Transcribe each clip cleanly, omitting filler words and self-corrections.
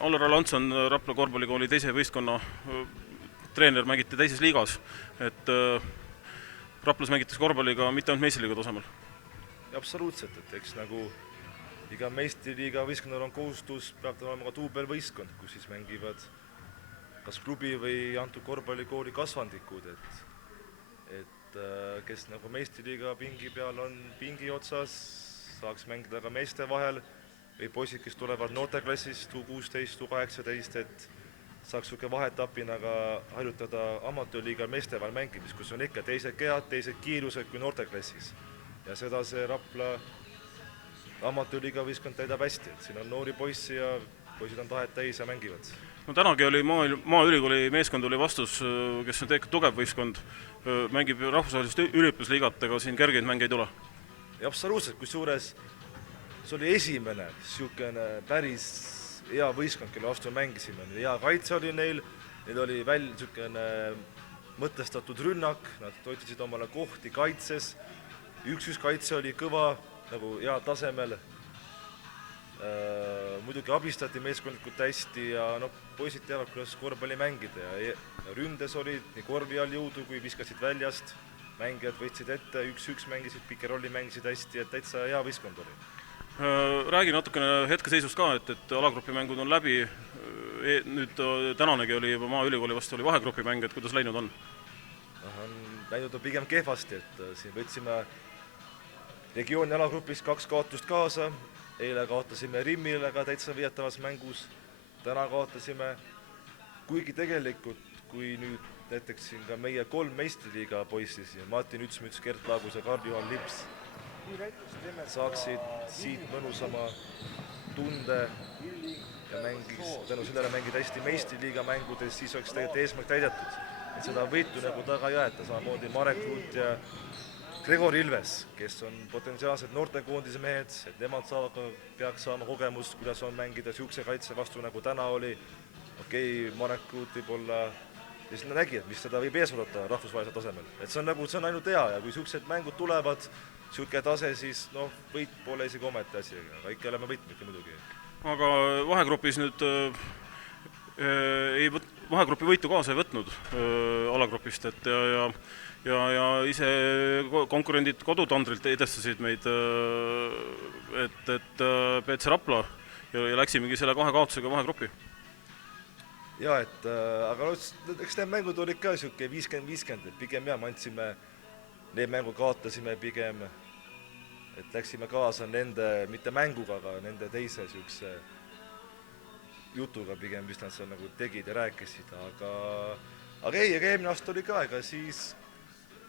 Allar Alanson, Rapla korvpallikooli teise võistkonna treener, mängiti teises liigas, et Raplas mängitakse korvpalliga mitte ainult meistriliiga tasemel. Ja absoluutselt, et eks nagu iga meistriliiga võistkonnal on kohustus, peab ta olema ka duubelvõistkond, kus siis mängivad kas klubi või antud korvpallikooli kasvandikud, et kes nagu meistriliiga pingi peal on pingi otsas, saaks mängida ka meeste vahel või poisid, kes tulevad noorteklassist U16, U18, et saaks niisugune vahetapina ka harjutada amatööliiga meeste vahel mängimist, kus on ikka teised kehad, teised kiirused kui noorteklassis. Ja seda see Rapla amatööliiga võistkond täidab hästi, et siin on noori poissi ja poisid on tahet täis ja mängivad. No tänagi oli Maaülikooli meeskond oli vastus, kes on tegelikult tugev võistkond, mängib rahvusvahelist üliõpilasliigat, ega siin kergeid mänge ei tule. Ja absoluutselt, kusjuures see oli esimene niisugune päris hea võistkond, kelle vastu mängisime. Hea kaitse oli neil oli niisugune mõtestatud rünnak, nad otsisid omale kohti kaitses, üks kaitse oli kõva, nagu hea tasemel, muidugi abistati meeskondlikult hästi ja poisid teavad, kuidas korvpalli mängida ja ründes olid nii korvi all jõudu, kui viskasid väljast, mängijad võtsid ette, üks mängisid, pikerolli mängisid hästi, et täitsa hea võistkond oli. Räägi natukene hetkeseisust ka, et alagrupi mängud on läbi, nüüd tänanegi oli juba Maaülikooli vastu oli vahegrupi mäng, et kuidas läinud on? Läinud on pigem kehvasti, et siin võtsime regiooni alagrupis 2 kaotust kaasa, eile kaotasime Rimmile ka täitsa viietavas mängus, täna kaotasime, kuigi tegelikult, kui nüüd näiteks siin ka meie 3 meistriliiga poissi siin, Martin Ütsmüts, Gert Laagus ja Karl-Juhan Lips, saaksid siit mõnusama tunde ja tänu sellele mängida hästi meistriliiga mängudes, siis oleks tegelikult eesmärk täidetud, et seda võitu nagu taga ei aeta, samamoodi Marek Ruut ja Gregor Ilves, kes on potentsiaalsed noortekoondise mehed, et nemad peaks saama kogemust, kuidas on mängida niisuguse kaitse vastu, nagu täna oli. Okei, Marek Ruut võib olla, ja siis nägi, et mis seda võib ees oodata rahvusvahelisel tasemel. Et see on ainult hea ja kui niisugused mängud tulevad, niisugune tase, siis võit pole isegi ometi asi, aga ikka oleme võitnud muidugi. Aga vahegrupis nüüd vahegrupi võitu kaasa ei võtnud alagrupist, et ja ise konkurendid kodutandrilt edestasid meid, et PC Rapla ja läksimegi selle 2 kaotusega vahegruppi. Ja, aga eks need mängud olid ka niisugune 50-50, et pigem me andsime, need mängud kaotasime pigem, et läksime kaasa nende, mitte mänguga, aga nende teise niisuguse jutuga pigem, mis nad seal nagu tegid ja rääkisid, aga eelmine aasta oli ka, ega siis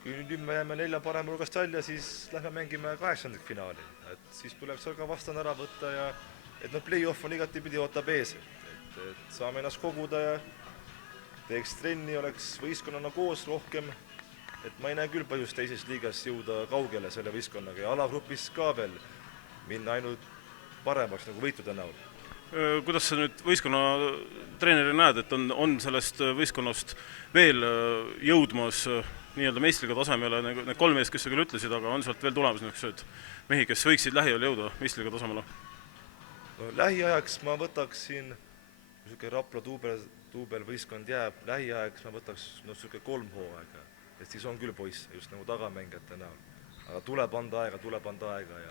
kui nüüd me jääme 4 parema hulgast välja, siis lähme mängime 8. finaali, et siis tuleks ka vastane ära võtta ja et play-off on igatipidi ootab ees, et saame ennast koguda ja teeks trenni, oleks võistkonnana koos rohkem, et ma ei näe küll põhjust teises liigas jõuda kaugele selle võistkonnaga ja alagrupis ka veel minna ainult paremaks nagu võitude näol. Kuidas sa nüüd võistkonna treeneri näed, et on sellest võistkonnast veel jõudmas nii-öelda meistriga tasemele, need 3 meest, kes sa küll ütlesid, aga on sealt veel tulemas niisugused mehi, kes võiksid lähiajal jõuda meistriga tasemele? Lähiajaks ma võtaksin, kui Rapla duubelvõistkond jääb, lähiajaks ma võtaks 3 hooaega, et siis on küll poiss, just nagu tagamängijate näol. Aga tuleb anda aega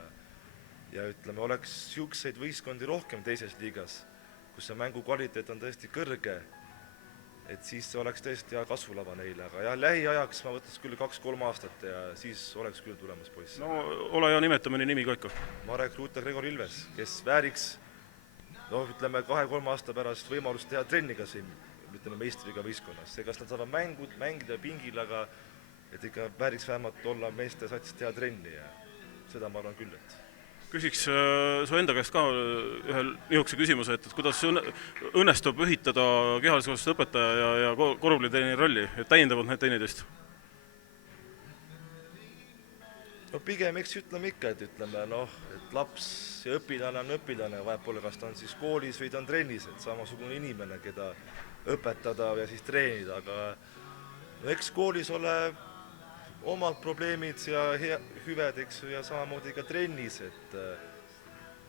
ja ütleme, oleks niisuguseid võistkondi rohkem teises liigas, kus see mängu kvaliteet on tõesti kõrge, et siis oleks tõesti hea kasvulava neile, aga jah, lähiajaks ma võtaks küll 2-3 aastat ja siis oleks küll tulemas poiss. No ole hea, nimetame nimi ka ikka. Marek Ruut ja Gregor Ilves, kes vääriks, ütleme 2-3 aasta pärast võimalust teha trenniga siin, ütleme meistriga võistkonnas. See, kas nad saavad mängida pingil, aga et ikka vääriks vähemalt olla meeste satsis teha trenni ja seda ma arvan küll, et Küsiks su enda käest ka ühe niisuguse küsimuse, et kuidas õnnestub ühitada kehalise kasvatuse õpetaja ja korvpallitreeni rolli, et täiendavad need teineteist? Pigem eks ütleme ikka, et laps ja õpilane on õpilane, vahepoole kas ta on siis koolis või ta on trennis, et samasugune inimene, keda õpetada ja siis treenida, aga eks koolis ole omad probleemid ja hüved, eks, ja samamoodi ka trennis,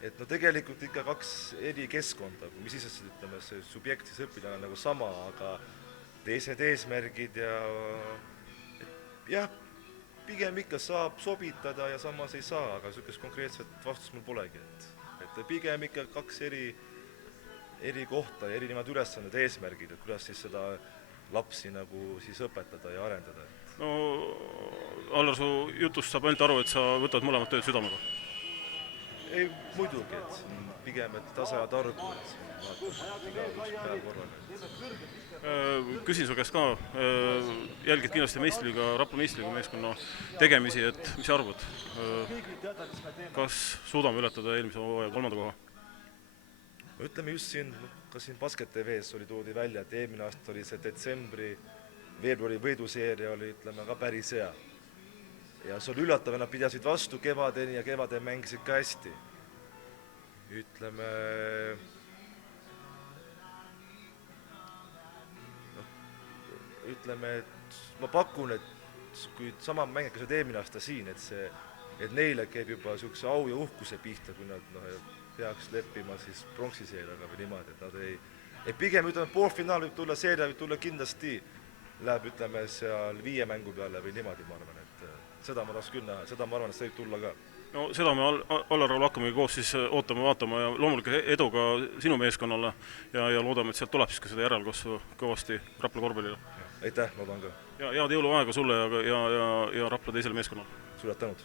et no tegelikult ikka kaks eri keskkonda, mis siis, ütleme, see subjekt, siis õpilane on nagu sama, aga teised eesmärgid ja jah, pigem ikka saab sobitada ja samas ei saa, aga niisugust konkreetset vastust mul polegi, et pigem ikka kaks eri kohta ja erinevad ülesanded, eesmärgid, et kuidas siis seda lapsi nagu siis õpetada ja arendada. No Allar, su jutust saab ainult aru, et sa võtad mõlemad tööd südamega. Ei, muidugi, et siin pigem, et tasa ja targu, et siin vaatad iga päev korraga. Küsin su käest ka, jälgid kindlasti meistriliiga, Rapla meistriliiga meeskonna tegemisi, et mis sa arvad, kas suudame ületada eelmise hooaja 3. koha? Ütleme just siin, ka siin Basket TV-s toodi välja, et eelmine aasta oli see veebruari võiduseeria oli, ütleme, ka päris hea. Ja see oli üllatav, nad pidasid vastu kevadeni ja kevadel mängisid ka hästi. Ütleme, et ma pakun, et kui sama mängikas olid eelmine aasta siin, et neile käib juba niisuguse au ja uhkuse pihta, kui nad peaks leppima siis pronksiseeriaga või niimoodi, et nad ei pigem, ütleme, poolfinaal võib tulla, seeria võib tulla kindlasti, läheb, ütleme, seal 5 mängu peale või niimoodi, ma arvan, et seda ma tahaks küll näha, seda ma arvan, et see võib tulla ka. No seda me Allar hakkamegi koos siis ootama, vaatama ja loomulikult edu ka sinu meeskonnale ja loodame, et sealt tuleb siis ka seda järelkasvu kõvasti Rapla korvpallile. Aitäh, loodan ka. Ja head jõuluaega sulle ja Rapla teisele meeskonnale. Suured tänud.